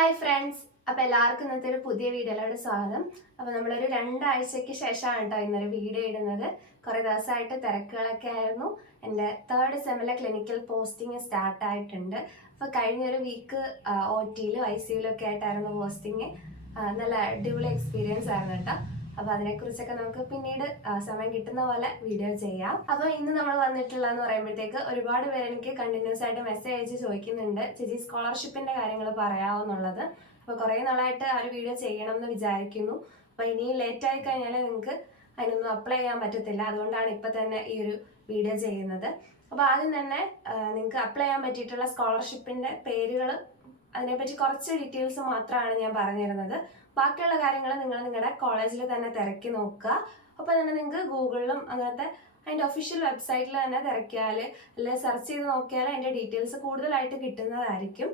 Hi friends അപ്പോൾ എല്ലാവർക്കും ഇന്നത്തെ ഒരു പുതിയ വീഡിയോയിലോട് സ്വാഗതം. അപ്പോൾ നമ്മളൊരു രണ്ടാഴ്ചയ്ക്ക് ശേഷമാണ് കേട്ടോ ഇന്നൊരു വീഡിയോ ഇടുന്നത്. കുറേ ദിവസമായിട്ട് തിരക്കുകളൊക്കെ ആയിരുന്നു. എന്റെ തേർഡ് സെമ്മിലെ ക്ലിനിക്കൽ പോസ്റ്റിംഗ് സ്റ്റാർട്ട് ആയിട്ടുണ്ട്. അപ്പോൾ കഴിഞ്ഞൊരു വീക്ക് ഒ ടിയിലും ഐ സിയിലും ഒക്കെ ആയിട്ടായിരുന്നു പോസ്റ്റിംഗ് നല്ല അടിപൊളി എക്സ്പീരിയൻസ് ആയിരുന്നു കേട്ടോ. അപ്പോൾ അതിനെക്കുറിച്ചൊക്കെ നമുക്ക് പിന്നീട് സമയം കിട്ടുന്ന പോലെ വീഡിയോ ചെയ്യാം. അപ്പോൾ ഇന്ന് നമ്മൾ വന്നിട്ടുള്ളതെന്ന് പറയുമ്പോഴത്തേക്ക് ഒരുപാട് പേര് എനിക്ക് കണ്ടിന്യൂസ് ആയിട്ട് മെസ്സേജ് അയച്ച് ചോദിക്കുന്നുണ്ട്. ചേച്ചി സ്കോളർഷിപ്പിന്റെ കാര്യങ്ങൾ പറയാവുന്നുള്ളത്. അപ്പോൾ കുറേ നാളായിട്ട് ആ ഒരു വീഡിയോ ചെയ്യണം എന്ന് വിചാരിക്കുന്നു. അപ്പോൾ ഇനി ലേറ്റ് ആയി കഴിഞ്ഞാൽ നിങ്ങൾക്ക് അതിനൊന്നും അപ്ലൈ ചെയ്യാൻ പറ്റത്തില്ല. അതുകൊണ്ടാണ് ഇപ്പം തന്നെ ഈ ഒരു വീഡിയോ ചെയ്യുന്നത്. അപ്പോൾ ആദ്യം തന്നെ നിങ്ങൾക്ക് അപ്ലൈ ചെയ്യാൻ പറ്റിയിട്ടുള്ള സ്കോളർഷിപ്പിന്റെ പേരുകൾ അതിനെപ്പറ്റി കുറച്ച് ഡീറ്റെയിൽസ് മാത്രമാണ് ഞാൻ പറഞ്ഞിരുന്നത്. ബാക്കിയുള്ള കാര്യങ്ങൾ നിങ്ങൾ നിങ്ങളുടെ കോളേജിൽ തന്നെ തിരക്കി നോക്കുക. അപ്പോൾ തന്നെ നിങ്ങൾക്ക് ഗൂഗിളിലും അങ്ങനത്തെ അതിന്റെ ഒഫീഷ്യൽ വെബ്സൈറ്റിൽ തന്നെ തിരക്കിയാൽ അല്ലെങ്കിൽ സെർച്ച് ചെയ്ത് നോക്കിയാൽ അതിന്റെ ഡീറ്റെയിൽസ് കൂടുതലായിട്ട് കിട്ടുന്നതായിരിക്കും.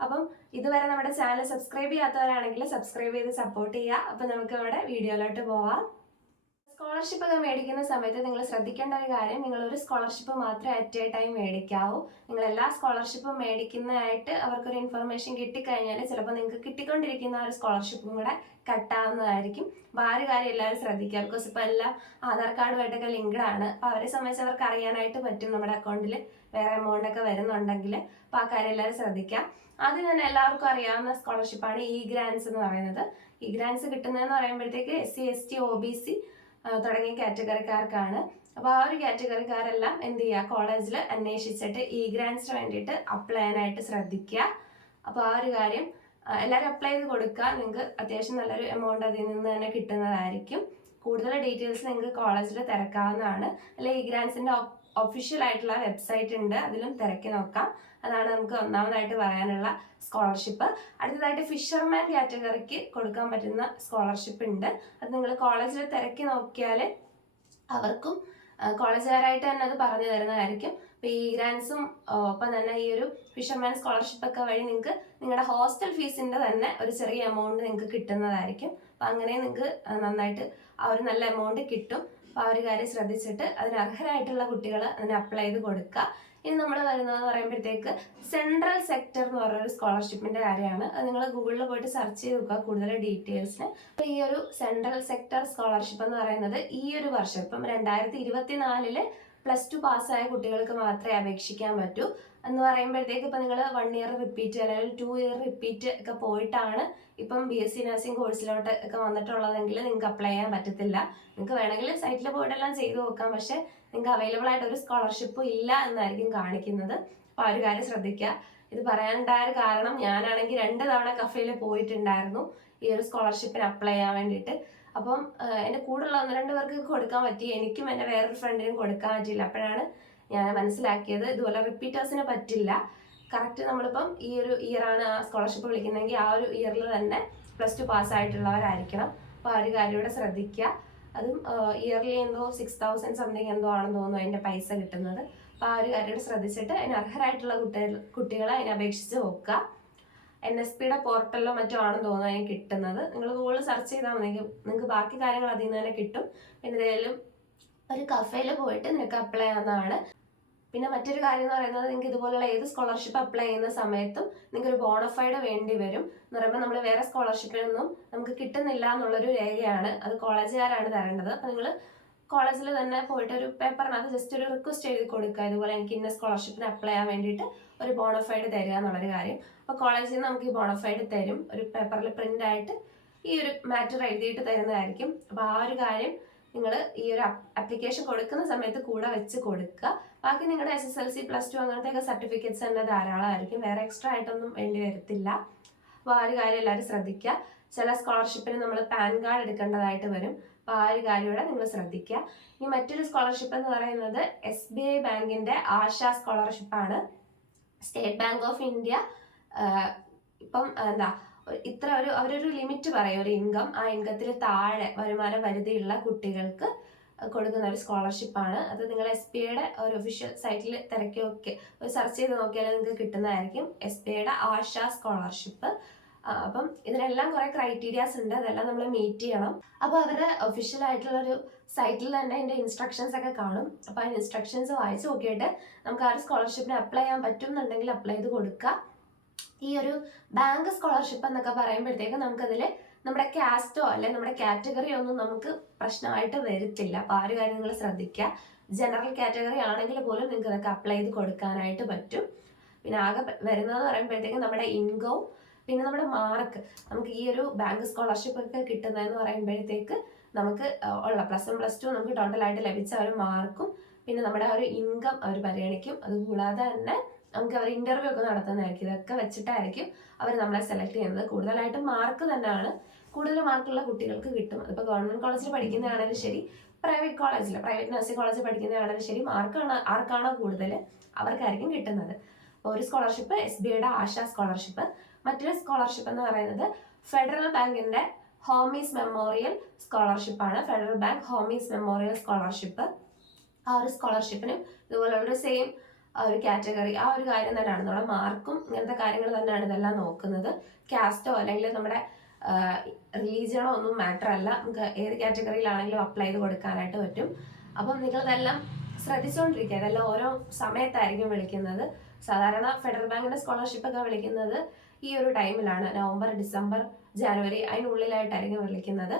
അപ്പം ഇതുവരെ നമ്മുടെ ചാനൽ സബ്സ്ക്രൈബ് ചെയ്യാത്തവരാണെങ്കിൽ സബ്സ്ക്രൈബ് ചെയ്ത് സപ്പോർട്ട് ചെയ്യുക. അപ്പം നമുക്ക് നമ്മുടെ വീഡിയോയിലോട്ട് പോവാം. സ്കോളർഷിപ്പ് ഒക്കെ മേടിക്കുന്ന സമയത്ത് നിങ്ങൾ ശ്രദ്ധിക്കേണ്ട ഒരു കാര്യം നിങ്ങൾ ഒരു സ്കോളർഷിപ്പ് മാത്രമേ അറ്റ് എ ടൈം മേടിക്കാവൂ. നിങ്ങൾ എല്ലാ സ്കോളർഷിപ്പും മേടിക്കുന്നതായിട്ട് അവർക്കൊരു ഇൻഫർമേഷൻ കിട്ടിക്കഴിഞ്ഞാൽ ചിലപ്പോൾ നിങ്ങൾക്ക് കിട്ടിക്കൊണ്ടിരിക്കുന്ന ഒരു സ്കോളർഷിപ്പും കൂടെ കട്ടാവുന്നതായിരിക്കും ഒരു കാര്യം എല്ലാവരും ശ്രദ്ധിക്കുക. ബിക്കോസ് ഇപ്പോൾ എല്ലാം ആധാർ കാർഡുമായിട്ടൊക്കെ ലിങ്ക്ഡ് ആണ്. അപ്പോൾ അവരെ സംബന്ധിച്ച് അവർക്ക് അറിയാനായിട്ട് പറ്റും നമ്മുടെ അക്കൗണ്ടിൽ വേറെ എമൗണ്ട് ഒക്കെ വരുന്നുണ്ടെങ്കിൽ അപ്പോൾ ആ കാര്യം എല്ലാവരും ശ്രദ്ധിക്കാം അത് തന്നെ എല്ലാവർക്കും അറിയാവുന്ന സ്കോളർഷിപ്പാണ് ഇ ഗ്രാൻസ് എന്ന് പറയുന്നത്. ഇ ഗ്രാൻസ് കിട്ടുന്നതെന്ന് പറയുമ്പോഴത്തേക്ക് S C S T O B C തുടങ്ങിയ കാറ്റഗറിക്കാർക്കാണ്. അപ്പോൾ ആ ഒരു കാറ്റഗറിക്കാരെല്ലാം എന്ത് ചെയ്യുക? കോളേജിൽ അന്വേഷിച്ചിട്ട് ഈ ഗ്രാൻസിന് വേണ്ടിയിട്ട് അപ്ലൈ ചെയ്യാനായിട്ട് ശ്രദ്ധിക്കുക. അപ്പോൾ ആ ഒരു കാര്യം എല്ലാവരും അപ്ലൈ ചെയ്ത് കൊടുക്കുക. നിങ്ങൾക്ക് അത്യാവശ്യം നല്ലൊരു എമൗണ്ട് അതിൽ നിന്ന് തന്നെ കിട്ടുന്നതായിരിക്കും. കൂടുതൽ ഡീറ്റെയിൽസ് നിങ്ങൾക്ക് കോളേജിൽ തിരക്കാവുന്നതാണ്. അല്ലെങ്കിൽ ഇ ഗ്രാൻസിന്റെ ഒഫീഷ്യൽ ആയിട്ടുള്ള വെബ്സൈറ്റ് ഉണ്ട്. അതിലും തിരക്കി നോക്കാം. അതാണ് നമുക്ക് ഒന്നാമതായിട്ട് പറയാനുള്ള സ്കോളർഷിപ്പ് അടുത്തതായിട്ട് ഫിഷർമാൻ കാറ്റഗറിക്ക് കൊടുക്കാൻ പറ്റുന്ന സ്കോളർഷിപ്പ് ഉണ്ട്. അത് നിങ്ങൾ കോളേജിൽ തിരക്കി നോക്കിയാൽ അവർക്കും കോളേജുകാരായിട്ട് തന്നെ അത് പറഞ്ഞു തരുന്നതായിരിക്കും അപ്പോൾ ഈ ഗ്രാൻസും ഒപ്പം തന്നെ ഈ ഒരു ഫിഷർമാൻ സ്കോളർഷിപ്പ് ഒക്കെ വഴി നിങ്ങൾക്ക് നിങ്ങളുടെ ഹോസ്റ്റൽ ഫീസിന്റെ തന്നെ ഒരു ചെറിയ എമൗണ്ട് നിങ്ങൾക്ക് കിട്ടുന്നതായിരിക്കും. അപ്പോൾ അങ്ങനെ നിങ്ങൾക്ക് നന്നായിട്ട് ആ ഒരു നല്ല എമൗണ്ട് കിട്ടും. അപ്പോൾ ആ ഒരു കാര്യം ശ്രദ്ധിച്ചിട്ട് അതിന് അർഹരായിട്ടുള്ള കുട്ടികൾ അതിന് അപ്ലൈ ചെയ്ത് കൊടുക്കുക ഇനി നമ്മൾ വരുന്നതെന്ന് പറയുമ്പോഴത്തേക്ക് സെൻട്രൽ സെക്ടർ എന്ന് പറയുന്ന സ്കോളർഷിപ്പിന്റെ കാര്യമാണ്. അത് നിങ്ങൾ ഗൂഗിളിൽ പോയിട്ട് സെർച്ച് ചെയ്ത് നോക്കുക കൂടുതൽ ഡീറ്റെയിൽസിന് അപ്പോൾ ഈ ഒരു സെൻട്രൽ സെക്ടർ സ്കോളർഷിപ്പ് എന്ന് പറയുന്നത് ഈ ഒരു വർഷം ഇപ്പം രണ്ടായിരത്തി ഇരുപത്തിനാലിൽ പ്ലസ് ടു പാസ്സായ കുട്ടികൾക്ക് മാത്രമേ അപേക്ഷിക്കാൻ പറ്റൂ. എന്ന് പറയുമ്പോഴത്തേക്ക് ഇപ്പം നിങ്ങൾ വൺ ഇയർ റിപ്പീറ്റ് അല്ലെങ്കിൽ ടു ഇയർ റിപ്പീറ്റ് ഒക്കെ പോയിട്ടാണ് ഇപ്പം ബി എസ് സി നഴ്സിംഗ് കോഴ്സിലോട്ട് ഒക്കെ വന്നിട്ടുള്ളതെങ്കിൽ നിങ്ങൾക്ക് അപ്ലൈ ചെയ്യാൻ പറ്റത്തില്ല. നിങ്ങൾക്ക് വേണമെങ്കിൽ സൈറ്റിൽ പോയിട്ടെല്ലാം ചെയ്തു നോക്കാം. പക്ഷേ നിങ്ങൾക്ക് അവൈലബിൾ ആയിട്ട് ഒരു സ്കോളർഷിപ്പും ഇല്ല എന്നായിരിക്കും കാണിക്കുന്നത്. അപ്പോൾ ആ ഒരു കാര്യം ശ്രദ്ധിക്കുക. ഇത് പറയാനുണ്ടായ ഒരു കാരണം ഞാനാണെങ്കിൽ രണ്ട് തവണ കഫേയിൽ പോയിട്ടുണ്ടായിരുന്നു. ഈ ഒരു സ്കോളർഷിപ്പിന് അപ്ലൈ ചെയ്യാൻ വേണ്ടിയിട്ട്. അപ്പം എന്റെ കൂടെയുള്ള ഒന്ന് രണ്ട് പേർക്ക് കൊടുക്കാൻ പറ്റി. എനിക്കും എന്റെ വേറൊരു ഫ്രണ്ടിനും കൊടുക്കാൻ പറ്റിയില്ല. അപ്പോഴാണ് ഞാൻ മനസ്സിലാക്കിയത് ഇതുപോലെ റിപ്പീറ്റേഴ്സിന് പറ്റില്ല. കറക്റ്റ് നമ്മളിപ്പം ഈ ഒരു ഇയറാണ് ആ സ്കോളർഷിപ്പ് വിളിക്കുന്നതെങ്കിൽ ആ ഒരു ഇയറിൽ തന്നെ പ്ലസ് ടു പാസ്സായിട്ടുള്ളവരായിരിക്കണം അപ്പോൾ ആ ഒരു കാര്യം ഇവിടെ ശ്രദ്ധിക്കുക. അതും ഇയർലി എന്തോ സിക്സ് തൗസൻഡ് സംതിങ് എന്തോ ആണെന്ന് തോന്നുന്നു അതിന്റെ പൈസ കിട്ടുന്നത്. അപ്പോൾ ആ ഒരു കാര്യം ശ്രദ്ധിച്ചിട്ട് അതിന് അർഹരായിട്ടുള്ള കുട്ടികൾ കുട്ടികളെ അതിനെ അപേക്ഷിച്ച് നോക്കുക. എൻ എസ് പിയുടെ പോർട്ടലിലോ മറ്റോ ആണെന്ന് തോന്നുന്നു കിട്ടുന്നത്. നിങ്ങൾ ഗൂഗിളിൽ സെർച്ച് ചെയ്താൽ മതി. നിങ്ങൾക്ക് ബാക്കി കാര്യങ്ങൾ അതിൽ നിന്ന് തന്നെ കിട്ടും. പിന്നെ ഏതായാലും ഒരു കഫേയിൽ പോയിട്ട് നിനക്ക് അപ്ലൈ ചെയ്യാവുന്നതാണ് പിന്നെ മറ്റൊരു കാര്യം എന്ന് പറയുന്നത് നിങ്ങൾക്ക് ഇതുപോലുള്ള ഏത് സ്കോളർഷിപ്പ് അപ്ലൈ ചെയ്യുന്ന സമയത്തും നിങ്ങൾക്ക് ഒരു ബോണഫൈഡ് വേണ്ടി വരും. എന്ന് പറയുമ്പോൾ നമ്മൾ വേറെ സ്കോളർഷിപ്പിൽ നിന്നും നമുക്ക് കിട്ടുന്നില്ല എന്നുള്ളൊരു രേഖയാണ്. അത് കോളേജുകാരാണ് തരേണ്ടത്. അപ്പം നിങ്ങൾ കോളേജിൽ തന്നെ പോയിട്ട് ഒരു പേപ്പറിനകത്ത് ജസ്റ്റ് ഒരു റിക്വസ്റ്റ് എഴുതി കൊടുക്കുക. ഇതുപോലെ എനിക്ക് ഇന്ന സ്കോളർഷിപ്പിന് അപ്ലൈ ചെയ്യാൻ വേണ്ടിയിട്ട് ഒരു ബോണഫൈഡ് തരിക എന്നുള്ളൊരു കാര്യം. അപ്പോൾ കോളേജിൽ നിന്ന് നമുക്ക് ഈ ബോണഫൈഡ് തരും. ഒരു പേപ്പറിൽ പ്രിന്റ് ആയിട്ട് ഈ ഒരു മാറ്റർ എഴുതിയിട്ട് തരുന്നതായിരിക്കും. അപ്പോൾ ആ ഒരു കാര്യം നിങ്ങൾ ഈ ഒരു അപ്ലിക്കേഷൻ കൊടുക്കുന്ന സമയത്ത് കൂടെ വെച്ച് കൊടുക്കുക. ബാക്കി നിങ്ങളുടെ S S L C plus two അങ്ങനത്തെ സർട്ടിഫിക്കറ്റ്സ് തന്നെ ധാരാളമായിരിക്കും. വേറെ എക്സ്ട്രാ ആയിട്ടൊന്നും വേണ്ടി വരത്തില്ല. അപ്പോൾ ആ ഒരു കാര്യം എല്ലാവരും ശ്രദ്ധിക്കുക. ചില സ്കോളർഷിപ്പിന് നമ്മൾ പാൻ കാർഡ് എടുക്കേണ്ടതായിട്ട് വരും. അപ്പോൾ ആ ഒരു കാര്യം കൂടെ നിങ്ങൾ ശ്രദ്ധിക്കുക. ഇനി മറ്റൊരു സ്കോളർഷിപ്പ് എന്ന് പറയുന്നത് എസ് ബി ഐ ബാങ്കിന്റെ ആശ സ്കോളർഷിപ്പാണ് സ്റ്റേറ്റ് ബാങ്ക് ഓഫ് ഇന്ത്യ ഇപ്പം എന്താ ഇത്ര ഒരു അവരൊരു ലിമിറ്റ് പറയും ഒരു ഇൻകം ആ ഇൻകത്തിൽ താഴെ വരുമാന പരിധിയുള്ള കുട്ടികൾക്ക് കൊടുക്കുന്ന ഒരു ആണ്. അത് നിങ്ങൾ എസ് ബി ഐയുടെ ഒരു ഒഫീഷ്യൽ സൈറ്റിൽ തിരക്കി നോക്കി ഒരു സെർച്ച് ചെയ്ത് നോക്കിയാൽ നിങ്ങൾക്ക് കിട്ടുന്നതായിരിക്കും. എസ് ബി ഐയുടെ ആശ സ്കോളർഷിപ്പ് അപ്പം ഇതിനെല്ലാം കുറെ ക്രൈറ്റീരിയാസ് ഉണ്ട്. അതെല്ലാം നമ്മൾ മീറ്റ് ചെയ്യണം. അപ്പോൾ അവരുടെ ഒഫീഷ്യൽ ആയിട്ടുള്ള ഒരു സൈറ്റിൽ തന്നെ അതിന്റെ ഇൻസ്ട്രക്ഷൻസ് ഒക്കെ കാണും. അപ്പോൾ ആ ഇൻസ്ട്രക്ഷൻസ് വായിച്ച് നോക്കിയിട്ട് നമുക്ക് ആ ഒരു സ്കോളർഷിപ്പിന് അപ്ലൈ ചെയ്യാൻ പറ്റും എന്നുണ്ടെങ്കിൽ അപ്ലൈ ചെയ്ത് കൊടുക്കുക. ഈ ഒരു ബാങ്ക് സ്കോളർഷിപ്പ് എന്നൊക്കെ പറയുമ്പോഴത്തേക്ക് നമുക്കതിൽ നമ്മുടെ കാസ്റ്റോ അല്ലെ നമ്മുടെ കാറ്റഗറിയോ ഒന്നും നമുക്ക് പ്രശ്നമായിട്ട് വരത്തില്ല. അപ്പോൾ ആ ഒരു കാര്യം നിങ്ങൾ ശ്രദ്ധിക്കുക. ജനറൽ കാറ്റഗറി ആണെങ്കിൽ പോലും നിങ്ങൾക്ക് അതൊക്കെ അപ്ലൈ ചെയ്ത് കൊടുക്കാനായിട്ട് പറ്റും. പിന്നെ ആകെ വരുന്നതെന്ന് പറയുമ്പോഴത്തേക്കും നമ്മുടെ ഇൻകവും പിന്നെ നമ്മുടെ മാർക്ക് നമുക്ക് ഈ ഒരു ബാങ്ക് സ്കോളർഷിപ്പ് ഒക്കെ കിട്ടുന്നതെന്ന് പറയുമ്പോഴത്തേക്ക് നമുക്ക് ഉള്ള പ്ലസ് വൺ പ്ലസ് ടു നമുക്ക് ടോട്ടലായിട്ട് ലഭിച്ച ഒരു മാർക്കും പിന്നെ നമ്മുടെ ഒരു ഇൻകം അവർ പരിഗണിക്കും. അതുകൂടാതെ തന്നെ നമുക്ക് അവർ ഇന്റർവ്യൂ ഒക്കെ നടത്തുന്നതായിരിക്കും. ഇതൊക്കെ വെച്ചിട്ടായിരിക്കും അവർ നമ്മളെ സെലക്ട് ചെയ്യുന്നത്. കൂടുതലായിട്ടും മാർക്ക് തന്നെയാണ്. കൂടുതൽ മാർക്കുള്ള കുട്ടികൾക്ക് കിട്ടും. അതിപ്പോൾ ഗവൺമെന്റ് കോളേജിൽ പഠിക്കുന്നതാണെങ്കിലും ശരി പ്രൈവറ്റ് കോളേജിൽ പ്രൈവറ്റ് നഴ്സിംഗ് കോളേജിൽ പഠിക്കുന്നതാണെങ്കിലും ശരി മാർക്കാണ് ആർക്കാണോ കൂടുതൽ അവർക്കായിരിക്കും കിട്ടുന്നത്. ഒരു സ്കോളർഷിപ്പ് എസ് ബി ഐയുടെ ആശ സ്കോളർഷിപ്പ് മറ്റൊരു സ്കോളർഷിപ്പ് എന്ന് പറയുന്നത് ഫെഡറൽ ബാങ്കിന്റെ ഹോമീസ് മെമ്മോറിയൽ സ്കോളർഷിപ്പ് ആണ്. Federal bank Hormis memorial scholarship ആ ഒരു സ്കോളർഷിപ്പിനും ഇതുപോലെ ഒരു സെയിം ഒരു കാറ്റഗറി ആ ഒരു കാര്യം തന്നെയാണ്. നമ്മുടെ മാർക്കും ഇങ്ങനത്തെ കാര്യങ്ങൾ തന്നെയാണ് ഇതെല്ലാം നോക്കുന്നത്. കാസ്റ്റോ അല്ലെങ്കിൽ നമ്മുടെ റിലീജിയണോ ഒന്നും മാറ്റർ അല്ല. നമുക്ക് ഏത് കാറ്റഗറിയിലാണെങ്കിലും അപ്ലൈ ചെയ്ത് കൊടുക്കാനായിട്ട് പറ്റും. അപ്പം നിങ്ങളിതെല്ലാം ശ്രദ്ധിച്ചുകൊണ്ടിരിക്കുക ഇതെല്ലാം ഓരോ സമയത്തായിരിക്കും വിളിക്കുന്നത്. സാധാരണ ഫെഡറൽ ബാങ്കിന്റെ സ്കോളർഷിപ്പ് ഒക്കെ വിളിക്കുന്നത് ഈ ഒരു ടൈമിലാണ്. നവംബർ ഡിസംബർ ജനുവരി അതിനുള്ളിലായിട്ടായിരിക്കും വിളിക്കുന്നത്.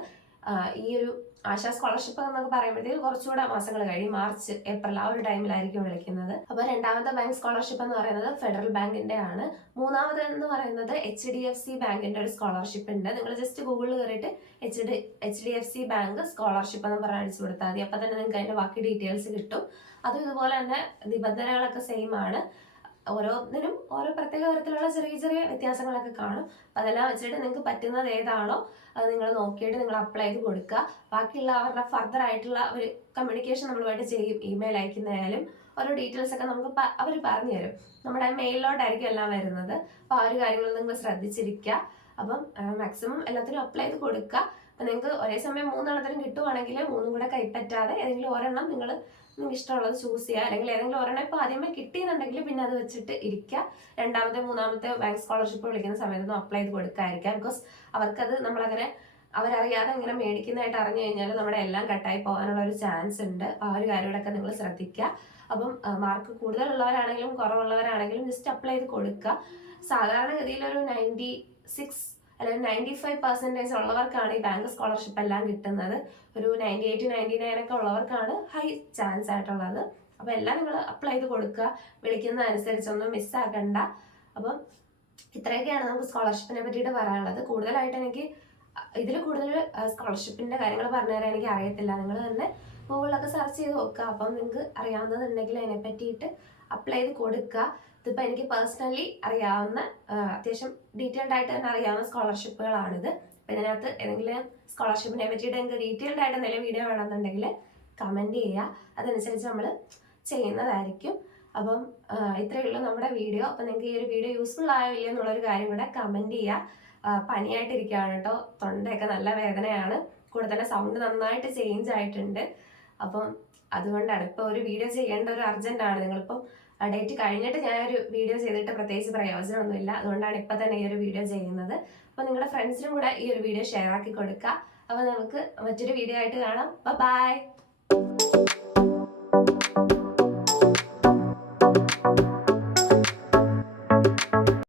ഈ ഒരു ആശാ സ്കോളർഷിപ്പ് എന്നൊക്കെ പറയുമ്പോഴത്തേക്ക് കുറച്ചുകൂടെ മാസങ്ങൾ കഴിയും. മാർച്ച് ഏപ്രിൽ ആ ഒരു ടൈമിലായിരിക്കും വിളിക്കുന്നത്. അപ്പോൾ രണ്ടാമത്തെ ബാങ്ക് സ്കോളർഷിപ്പ് എന്ന് പറയുന്നത് ഫെഡറൽ ബാങ്കിന്റെ ആണ്. മൂന്നാമത് എന്ന് പറയുന്നത് എച്ച് ഡി എഫ് സി ബാങ്കിന്റെ ഒരു സ്കോളർഷിപ്പ് ഉണ്ട്. നിങ്ങൾ ജസ്റ്റ് ഗൂഗിളിൽ കയറിയിട്ട് H D H D F C bank scholarship എന്ന് പറഞ്ഞ് അടിച്ചു കൊടുത്താൽ മതി. അപ്പോൾ തന്നെ നിങ്ങൾക്ക് അതിന്റെ ബാക്കി ഡീറ്റെയിൽസ് കിട്ടും. അതും ഇതുപോലെ തന്നെ നിബന്ധനകളൊക്കെ സെയിം ആണ്. ഓരോന്നിനും ഓരോ പ്രത്യേക തരത്തിലുള്ള ചെറിയ ചെറിയ വ്യത്യാസങ്ങളൊക്കെ കാണും. അതെല്ലാം വെച്ചിട്ട് നിങ്ങൾക്ക് പറ്റുന്നത് ഏതാണോ അത് നിങ്ങൾ നോക്കിയിട്ട് നിങ്ങൾ അപ്ലൈ ചെയ്ത് കൊടുക്കുക. ബാക്കിയുള്ള അവരുടെ ഫർദർ ആയിട്ടുള്ള ഒരു കമ്മ്യൂണിക്കേഷൻ നമ്മളുമായിട്ട് ചെയ്യും. ഇമെയിൽ അയക്കുന്നതായാലും ഓരോ ഡീറ്റെയിൽസ് ഒക്കെ നമുക്ക് അവർ പറഞ്ഞു തരും. നമ്മുടെ മെയിലിലോട്ടായിരിക്കും എല്ലാം വരുന്നത്. അപ്പോൾ ആ ഒരു കാര്യങ്ങൾ നിങ്ങൾ ശ്രദ്ധിച്ചിരിക്കുക. അപ്പം മാക്സിമം എല്ലാത്തിനും അപ്ലൈ ചെയ്ത് കൊടുക്കുക. അപ്പം നിങ്ങൾക്ക് ഒരേ സമയം മൂന്നെണ്ണത്തിനും കിട്ടുവാണെങ്കിൽ മൂന്നും കൂടെ കൈപ്പറ്റാതെ ഏതെങ്കിലും ഒരെണ്ണം നിങ്ങൾ നിങ്ങൾക്ക് ഇഷ്ടമുള്ളത് ചൂസ് ചെയ്യുക. അല്ലെങ്കിൽ ഏതെങ്കിലും ഒരെണ്ണം ഇപ്പോൾ ആദ്യമേ കിട്ടിയെന്നുണ്ടെങ്കിൽ പിന്നെ അത് വെച്ചിട്ട് ഇരിക്കുക. രണ്ടാമത്തെ മൂന്നാമത്തെ ബാങ്ക് സ്കോളർഷിപ്പ് വിളിക്കുന്ന സമയത്തൊന്നും അപ്ലൈ ചെയ്ത് കൊടുക്കാതിരിക്കുക. ബിക്കോസ് അവർക്കത് നമ്മളങ്ങനെ അവരറിയാതെ ഇങ്ങനെ മേടിക്കുന്നതായിട്ട് അറിഞ്ഞു കഴിഞ്ഞാൽ നമ്മുടെ എല്ലാം കട്ടായി പോകാനുള്ള ഒരു ചാൻസ് ഉണ്ട്. ആ ഒരു കാര്യങ്ങളൊക്കെ നിങ്ങൾ ശ്രദ്ധിക്കുക. അപ്പം മാർക്ക് കൂടുതലുള്ളവരാണെങ്കിലും കുറവുള്ളവരാണെങ്കിലും ജസ്റ്റ് അപ്ലൈ ചെയ്ത് കൊടുക്കുക. സാധാരണഗതിയിൽ ഒരു നയന്റി സിക്സ് അല്ലെങ്കിൽ നയന്റി ഫൈവ് പെർസെന്റേജ് ഉള്ളവർക്കാണ് ഈ ബാങ്ക് സ്കോളർഷിപ്പ് എല്ലാം കിട്ടുന്നത്. ഒരു നയന്റി എയ്റ്റ് നയന്റി നയൻ ഒക്കെ ഉള്ളവർക്കാണ് ഹൈ ചാൻസ് ആയിട്ടുള്ളത്. അപ്പോൾ എല്ലാം നിങ്ങൾ അപ്ലൈ ചെയ്ത് കൊടുക്കുക. വിളിക്കുന്ന അനുസരിച്ചൊന്നും മിസ്സാക്കണ്ട അപ്പം ഇത്രയൊക്കെയാണ് നമുക്ക് സ്കോളർഷിപ്പിനെ പറ്റിയിട്ട് പറയാനുള്ളത്. കൂടുതലായിട്ട് എനിക്ക് ഇതിൽ കൂടുതൽ സ്കോളർഷിപ്പിന്റെ കാര്യങ്ങൾ പറഞ്ഞു തരാൻ എനിക്ക് അറിയത്തില്ല. നിങ്ങൾ തന്നെ ഗൂഗിളിലൊക്കെ സെർച്ച് ചെയ്ത് നോക്കുക. അപ്പം നിങ്ങൾക്ക് അറിയാവുന്നതുണ്ടെങ്കിൽ അതിനെ പറ്റിയിട്ട് അപ്ലൈ ചെയ്ത് കൊടുക്കുക. ഇതിപ്പോൾ എനിക്ക് പേഴ്സണലി അറിയാവുന്ന അത്യാവശ്യം ഡീറ്റെയിൽഡ് ആയിട്ട് തന്നെ അറിയാവുന്ന സ്കോളർഷിപ്പുകളാണിത് അപ്പം ഇതിനകത്ത് ഏതെങ്കിലും സ്കോളർഷിപ്പിനെ പറ്റിയിട്ട് എനിക്ക് ഡീറ്റെയിൽഡ് ആയിട്ട് എന്തെങ്കിലും വീഡിയോ വേണമെന്നുണ്ടെങ്കിൽ കമന്റ് ചെയ്യുക. അതനുസരിച്ച് നമ്മൾ ചെയ്യുന്നതായിരിക്കും. അപ്പം ഇത്രയേ ഉള്ളൂ നമ്മുടെ വീഡിയോ അപ്പം നിങ്ങൾക്ക് ഈ ഒരു വീഡിയോ യൂസ്ഫുൾ ആയോ ഇല്ലയോ എന്നുള്ളൊരു കാര്യം കൂടെ കമന്റ് ചെയ്യുക. പനിയായിട്ടിരിക്കുകയാണ് കേട്ടോ. തൊണ്ടയൊക്കെ നല്ല വേദനയാണ്. കൂടെ തന്നെ സൗണ്ട് നന്നായിട്ട് ചേഞ്ച് ആയിട്ടുണ്ട്. അപ്പം അതുകൊണ്ടാണ്. ഇപ്പോൾ ഒരു വീഡിയോ ചെയ്യേണ്ട ഒരു അർജന്റ് ആണ്. നിങ്ങളിപ്പം ഡേറ്റ് കഴിഞ്ഞിട്ട് ഞാൻ ഒരു വീഡിയോ ചെയ്തിട്ട് പ്രത്യേകിച്ച് പ്രയോജനമൊന്നുമില്ല. അതുകൊണ്ടാണ് ഇപ്പം തന്നെ ഈ ഒരു വീഡിയോ ചെയ്യുന്നത്. അപ്പോൾ നിങ്ങളുടെ ഫ്രണ്ട്സിനും കൂടെ ഈ ഒരു വീഡിയോ ഷെയർ ആക്കി കൊടുക്കുക. അപ്പോൾ നമുക്ക് മറ്റൊരു വീഡിയോ ആയിട്ട് കാണാം. ബൈ